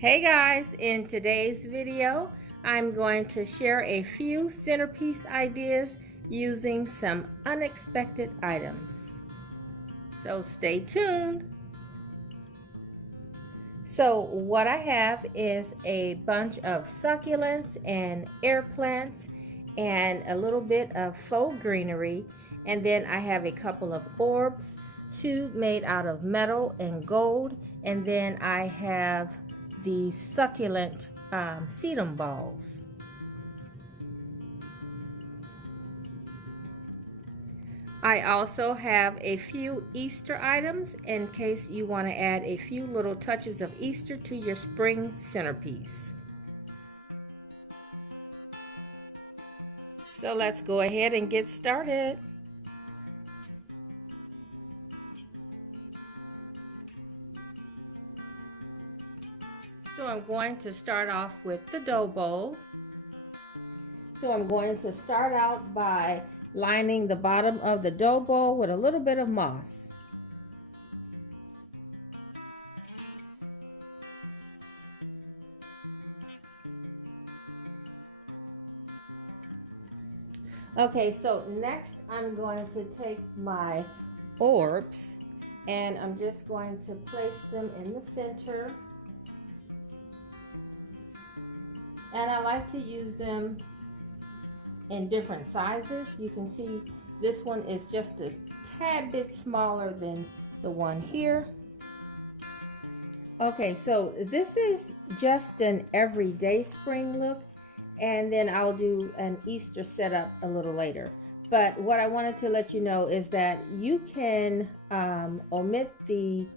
Hey guys, in today's video, I'm going to share a few centerpiece ideas using some unexpected items. So stay tuned. So what I have is a bunch of succulents and air plants and a little bit of faux greenery. And then I have a couple of orbs, two made out of metal and gold. And then I have the succulent sedum balls. I also have a few Easter items in case you want to add a few little touches of Easter to your spring centerpiece. So let's go ahead and get started. So I'm going to start off with the dough bowl. So I'm going to start out by lining the bottom of the dough bowl with a little bit of moss. Okay, so next I'm going to take my orbs and I'm just going to place them in the center. And I like to use them in different sizes. You can see this one is just a tad bit smaller than the one here. Okay, so this is just an everyday spring look, and then I'll do an Easter setup a little later. But what I wanted to let you know is that you can omit the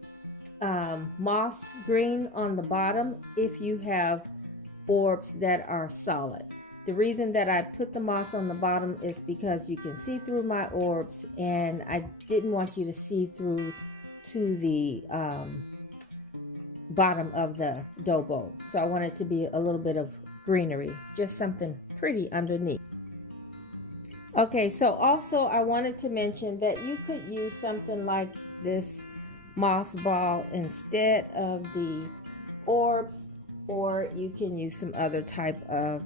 moss green on the bottom if you have orbs that are solid. The reason that I put the moss on the bottom is because you can see through my orbs, and I didn't want you to see through to the bottom of the dough bowl. So I want it to be a little bit of greenery, just something pretty underneath. Okay, so also I wanted to mention that you could use something like this moss ball instead of the orbs, or you can use some other type of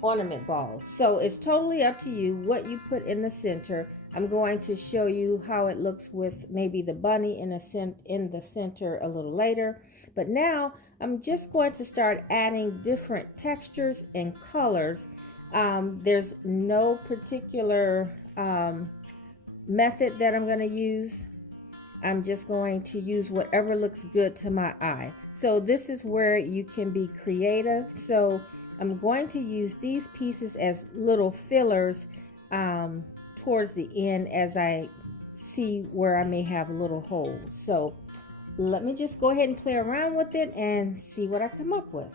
ornament balls. So it's totally up to you what you put in the center. I'm going to show you how it looks with maybe the bunny in the center a little later. But now I'm just going to start adding different textures and colors. There's no particular method that I'm going to use. I'm just going to use whatever looks good to my eye. So this is where you can be creative. So I'm going to use these pieces as little fillers towards the end as I see where I may have little holes. So let me just go ahead and play around with it and see what I come up with.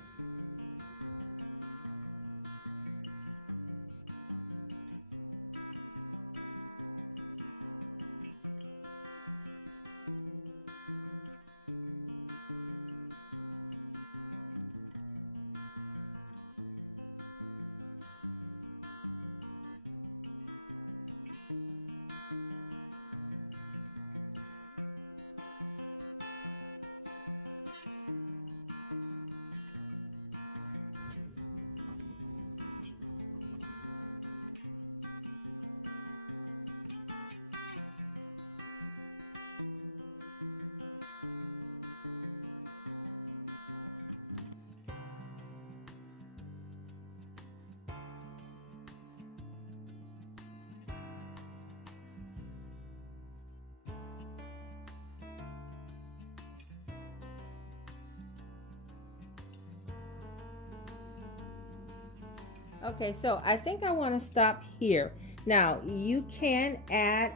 Okay, so I think I want to stop here. Now you can add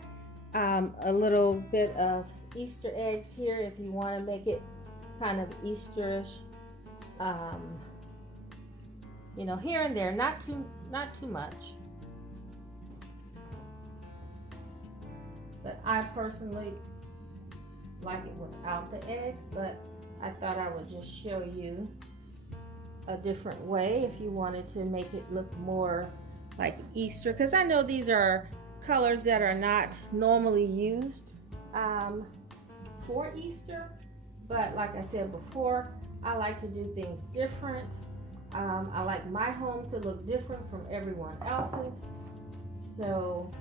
a little bit of Easter eggs here if you want to make it kind of Easterish, you know, here and there, not too much. But I personally like it without the eggs, but I thought I would just show you a different way if you wanted to make it look more like Easter, because I know these are colors that are not normally used for Easter, But like I said before, I like to do things different. I like my home to look different from everyone else's. So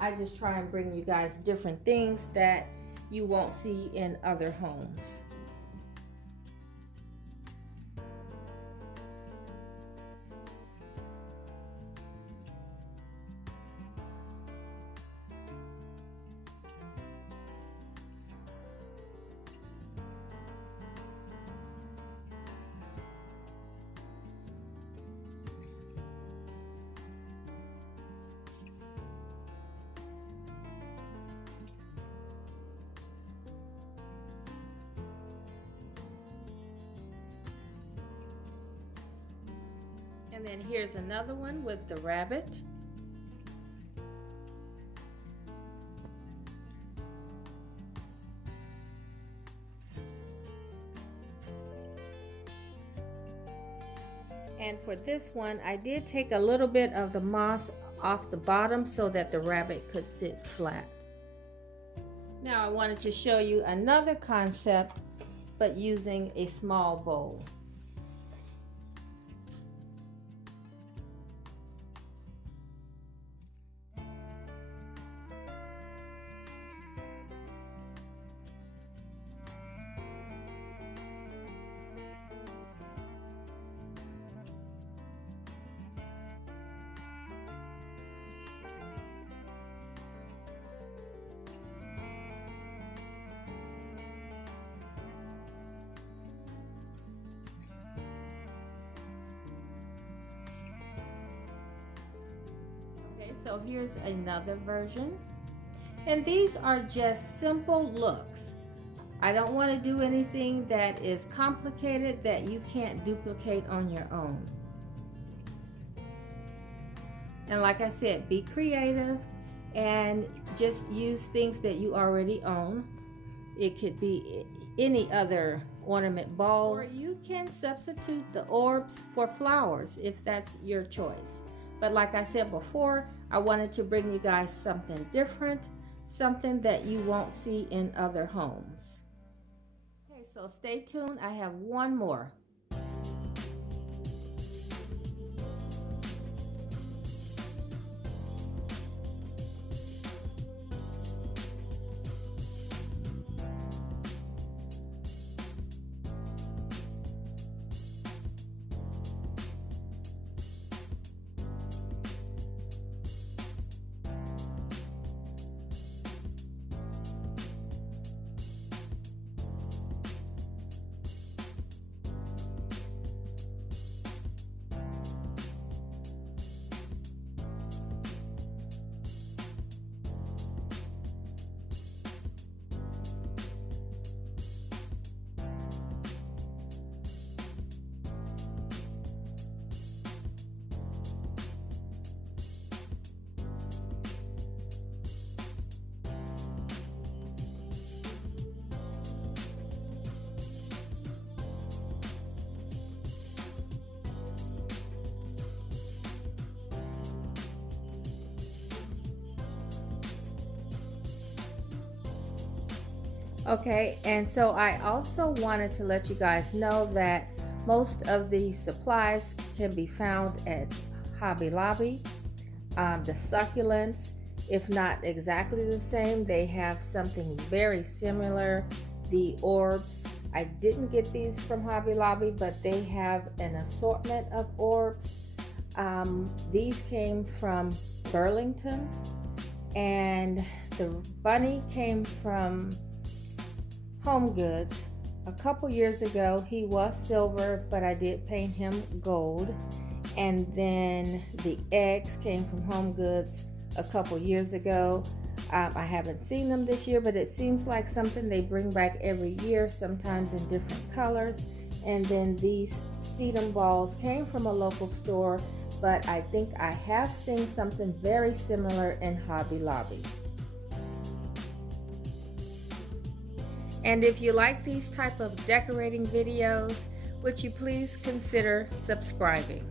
I just try and bring you guys different things that you won't see in other homes. And then here's another one with the rabbit. And for this one, I did take a little bit of the moss off the bottom so that the rabbit could sit flat. Now I wanted to show you another concept, but using a small bowl. So here's another version, and these are just simple looks. I don't want to do anything that is complicated that you can't duplicate on your own. And like I said, be creative and just use things that you already own. It could be any other ornament balls, or you can substitute the orbs for flowers if that's your choice. But like I said before, I wanted to bring you guys something different, something that you won't see in other homes. Okay, so stay tuned. I have one more. Okay, and so I also wanted to let you guys know that most of these supplies can be found at Hobby Lobby. The succulents, if not exactly the same, they have something very similar. The orbs, I didn't get these from Hobby Lobby, but they have an assortment of orbs. These came from Burlington's, and the bunny came from Home Goods. A couple years ago he was silver, but I did paint him gold. And then the eggs came from Home Goods a couple years ago. I haven't seen them this year, but it seems like something they bring back every year, sometimes in different colors. And then these sedum balls came from a local store, but I think I have seen something very similar in Hobby Lobby. And if you like these type of decorating videos, would you please consider subscribing?